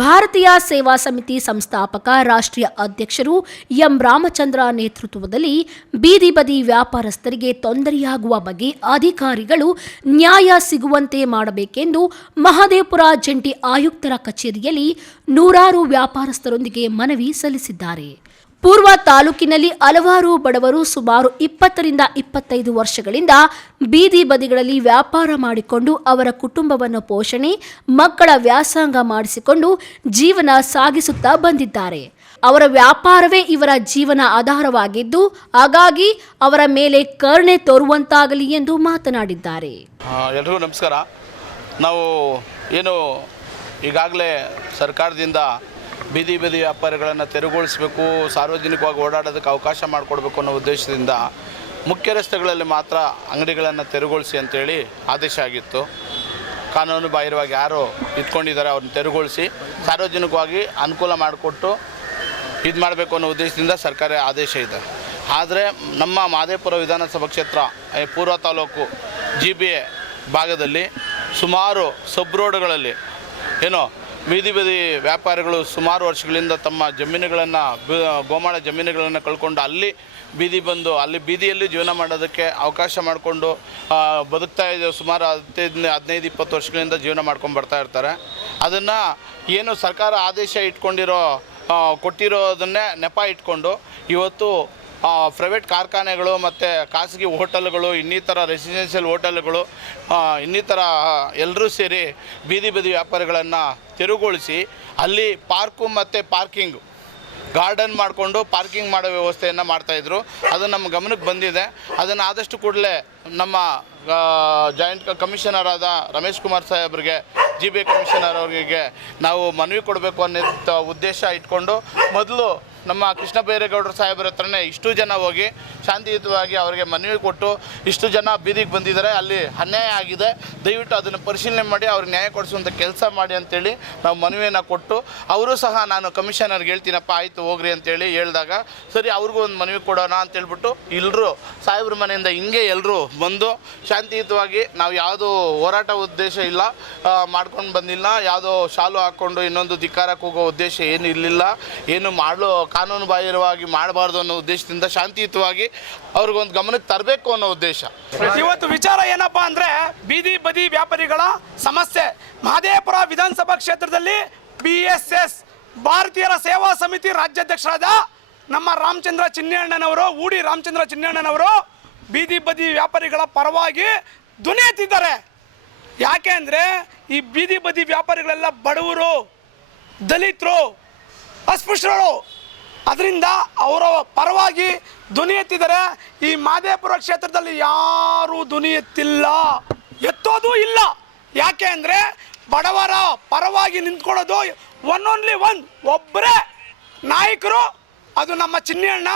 ಭಾರತೀಯ ಸೇವಾ ಸಮಿತಿ ಸಂಸ್ಥಾಪಕ ರಾಷ್ಟ್ರೀಯ ಅಧ್ಯಕ್ಷರು ಎಂ ರಾಮಚಂದ್ರ ನೇತೃತ್ವದಲ್ಲಿ ಬೀದಿ ಬದಿ ವ್ಯಾಪಾರಸ್ಥರಿಗೆ ತೊಂದರೆಯಾಗುವ ಬಗ್ಗೆ ಅಧಿಕಾರಿಗಳು ನ್ಯಾಯ ಸಿಗುವಂತೆ ಮಾಡಬೇಕೆಂದು ಮಹದೇವಪುರ ಜಂಟಿ ಆಯುಕ್ತರ ಕಚೇರಿಯಲ್ಲಿ ನೂರಾರು ವ್ಯಾಪಾರಸ್ಥರೊಂದಿಗೆ ಮನವಿ ಸಲ್ಲಿಸಿದ್ದಾರೆ. ಪೂರ್ವ ತಾಲೂಕಿನಲ್ಲಿ ಹಲವಾರು ಬಡವರು ಸುಮಾರು 20 ರಿಂದ 25 ವರ್ಷಗಳಿಂದ ಬೀದಿ ಬದಿಗಳಲ್ಲಿ ವ್ಯಾಪಾರ ಮಾಡಿಕೊಂಡು ಅವರ ಕುಟುಂಬವನ್ನು ಪೋಷಣೆ, ಮಕ್ಕಳ ವ್ಯಾಸಂಗ ಮಾಡಿಸಿಕೊಂಡು ಜೀವನ ಸಾಗಿಸುತ್ತಾ ಬಂದಿದ್ದಾರೆ. ಅವರ ವ್ಯಾಪಾರವೇ ಇವರ ಜೀವನ ಆಧಾರವಾಗಿದ್ದು, ಹಾಗಾಗಿ ಅವರ ಮೇಲೆ ಕರುಣೆ ತೋರುವಂತಾಗಲಿ ಎಂದು ಮಾತನಾಡಿದ್ದಾರೆ. ಎಲ್ರಿಗೂ ನಮಸ್ಕಾರ. ನಾವು ಈಗಾಗಲೇ ಸರ್ಕಾರದಿಂದ ಬೀದಿ ವ್ಯಾಪಾರಿಗಳನ್ನು ತೆರವುಗೊಳಿಸಬೇಕು, ಸಾರ್ವಜನಿಕವಾಗಿ ಓಡಾಡೋದಕ್ಕೆ ಅವಕಾಶ ಮಾಡಿಕೊಡ್ಬೇಕು ಅನ್ನೋ ಉದ್ದೇಶದಿಂದ ಮುಖ್ಯ ರಸ್ತೆಗಳಲ್ಲಿ ಮಾತ್ರ ಅಂಗಡಿಗಳನ್ನು ತೆರವುಗೊಳಿಸಿ ಅಂತೇಳಿ ಆದೇಶ ಆಗಿತ್ತು. ಕಾನೂನು ಬಾಹಿರವಾಗಿ ಯಾರು ಇಟ್ಕೊಂಡಿದ್ದಾರೆ ಅವ್ರನ್ನ ತೆರವುಗೊಳಿಸಿ ಸಾರ್ವಜನಿಕವಾಗಿ ಅನುಕೂಲ ಮಾಡಿಕೊಟ್ಟು ಇದು ಮಾಡಬೇಕು ಅನ್ನೋ ಉದ್ದೇಶದಿಂದ ಸರ್ಕಾರ ಆದೇಶ ಇದೆ. ಆದರೆ ನಮ್ಮ ಮಹದೇವಪುರ ವಿಧಾನಸಭಾ ಕ್ಷೇತ್ರ ಪೂರ್ವ ತಾಲೂಕು GBA ಭಾಗದಲ್ಲಿ ಸುಮಾರು ಸಬ್ ರೋಡ್ಗಳಲ್ಲಿ ಬೀದಿ ವ್ಯಾಪಾರಿಗಳು ಸುಮಾರು ವರ್ಷಗಳಿಂದ ತಮ್ಮ ಜಮೀನುಗಳನ್ನು ಗೋಮಾಳ ಜಮೀನುಗಳನ್ನು ಕಳ್ಕೊಂಡು ಅಲ್ಲಿ ಬೀದಿಯಲ್ಲಿ ಜೀವನ ಮಾಡೋದಕ್ಕೆ ಅವಕಾಶ ಮಾಡಿಕೊಂಡು ಬದುಕ್ತಾ ಇದ್ದೇವೆ. ಸುಮಾರು 15-20 ವರ್ಷಗಳಿಂದ ಜೀವನ ಮಾಡ್ಕೊಂಡು ಬರ್ತಾ ಇರ್ತಾರೆ. ಅದನ್ನು ಸರ್ಕಾರ ಆದೇಶ ಕೊಟ್ಟಿರೋದನ್ನೇ ನೆಪ ಇಟ್ಕೊಂಡು ಇವತ್ತು ಪ್ರೈವೇಟ್ ಕಾರ್ಖಾನೆಗಳು ಮತ್ತು ಖಾಸಗಿ ಹೋಟೆಲ್ಗಳು, ಇನ್ನಿತರ ರೆಸಿಡೆನ್ಷಿಯಲ್ ಹೋಟೆಲ್ಗಳು, ಇನ್ನಿತರ ಎಲ್ಲರೂ ಸೇರಿ ಬೀದಿ ವ್ಯಾಪಾರಿಗಳನ್ನು ತೆರವುಗೊಳಿಸಿ ಅಲ್ಲಿ ಪಾರ್ಕು ಮತ್ತು ಪಾರ್ಕಿಂಗ್ ಗಾರ್ಡನ್ ಮಾಡಿಕೊಂಡು ಪಾರ್ಕಿಂಗ್ ಮಾಡೋ ವ್ಯವಸ್ಥೆಯನ್ನು ಮಾಡ್ತಾಯಿದ್ರು. ಅದು ನಮ್ಮ ಗಮನಕ್ಕೆ ಬಂದಿದೆ. ಅದನ್ನು ಆದಷ್ಟು ಕೂಡಲೇ ನಮ್ಮ ಜಾಯಿಂಟ್ ಕಮಿಷನರ್ ಆದ ರಮೇಶ್ ಕುಮಾರ್ ಸಾಹೇಬ್ರಿಗೆ, GBA ಕಮಿಷನರ್ ಅವರಿಗೆ ನಾವು ಮನವಿ ಕೊಡಬೇಕು ಅನ್ನೋ ಉದ್ದೇಶ ಇಟ್ಕೊಂಡು ಮೊದಲು ನಮ್ಮ ಕೃಷ್ಣ ಬೈರೇಗೌಡರು ಸಾಹೇಬ್ರ ಹತ್ರನೇ ಇಷ್ಟು ಜನ ಹೋಗಿ ಶಾಂತಿಯುತವಾಗಿ ಅವರಿಗೆ ಮನವಿ ಕೊಟ್ಟು, ಇಷ್ಟು ಜನ ಬೀದಿಗೆ ಬಂದಿದ್ದಾರೆ, ಅಲ್ಲಿ ಅನ್ಯಾಯ ಆಗಿದೆ, ದಯವಿಟ್ಟು ಅದನ್ನು ಪರಿಶೀಲನೆ ಮಾಡಿ ಅವ್ರಿಗೆ ನ್ಯಾಯ ಕೊಡಿಸುವಂಥ ಕೆಲಸ ಮಾಡಿ ಅಂತೇಳಿ ನಾವು ಮನವಿಯನ್ನು ಕೊಟ್ಟು, ಅವರು ಸಹ ನಾನು ಕಮಿಷನರ್ಗೆ ಹೇಳ್ತೀನಪ್ಪ ಆಯಿತು ಹೋಗ್ರಿ ಅಂತೇಳಿ ಹೇಳಿದಾಗ ಸರಿ ಅವ್ರಿಗೂ ಒಂದು ಮನವಿ ಕೊಡೋಣ ಅಂತೇಳ್ಬಿಟ್ಟು ಎಲ್ಲರೂ ಸಾಹೇಬ್ರ ಮನೆಯಿಂದ ಹಿಂಗೆ ಎಲ್ಲರೂ ಬಂದು ಶಾಂತಿಯುತವಾಗಿ, ನಾವು ಯಾವುದೋ ಹೋರಾಟ ಉದ್ದೇಶ ಇಲ್ಲ ಮಾಡ್ಕೊಂಡು ಬಂದಿಲ್ಲ, ಯಾವುದೋ ಶಾಲು ಹಾಕ್ಕೊಂಡು ಇನ್ನೊಂದು ಧಿಕ್ಕಾರಕ್ಕೆ ಹೋಗೋ ಉದ್ದೇಶ ಏನು ಇರಲಿಲ್ಲ, ಏನು ಕಾನೂನು ಬಾಹಿರವಾಗಿ ಮಾಡಬಾರ್ದು ಅನ್ನೋ ಉದ್ದೇಶದಿಂದ ಶಾಂತಿಯುತವಾಗಿ ಅವ್ರಿಗೊಂದು ಗಮನಕ್ಕೆ ತರಬೇಕು ಅನ್ನೋ ಉದ್ದೇಶ. ಇವತ್ತು ವಿಚಾರ ಏನಪ್ಪ ಅಂದರೆ ಬೀದಿ ಬದಿ ವ್ಯಾಪಾರಿಗಳ ಸಮಸ್ಯೆ. ಮಹದೇವಪುರ ವಿಧಾನಸಭಾ ಕ್ಷೇತ್ರದಲ್ಲಿ BSS ಭಾರತೀಯರ ಸೇವಾ ಸಮಿತಿ ರಾಜ್ಯಾಧ್ಯಕ್ಷರಾದ ನಮ್ಮ ರಾಮಚಂದ್ರ ಚಿನ್ನಣ್ಣನವರು, ಊಡಿ ರಾಮಚಂದ್ರ ಚಿನ್ನಣ್ಣನವರು ಬೀದಿ ಬದಿ ವ್ಯಾಪಾರಿಗಳ ಪರವಾಗಿ ಧ್ವನಿ ಎತ್ತಿದ್ದಾರೆ. ಯಾಕೆ ಅಂದರೆ ಈ ಬೀದಿ ಬದಿ ವ್ಯಾಪಾರಿಗಳೆಲ್ಲ ಬಡವರು, ದಲಿತರು, ಅಸ್ಪೃಶ್ಯರು, ಅದರಿಂದ ಅವರ ಪರವಾಗಿ ಧ್ವನಿ ಎತ್ತಿದ್ದಾರೆ. ಈ ಮಹದೇವಪುರ ಕ್ಷೇತ್ರದಲ್ಲಿ ಯಾರೂ ಧ್ವನಿ ಎತ್ತೋದು ಇಲ್ಲ. ಯಾಕೆ ಅಂದರೆ ಬಡವರ ಪರವಾಗಿ ನಿಂತ್ಕೊಳ್ಳೋದು ಒಬ್ಬರೇ ನಾಯಕರು, ಅದು ನಮ್ಮ ಚಿನ್ನಣ್ಣ.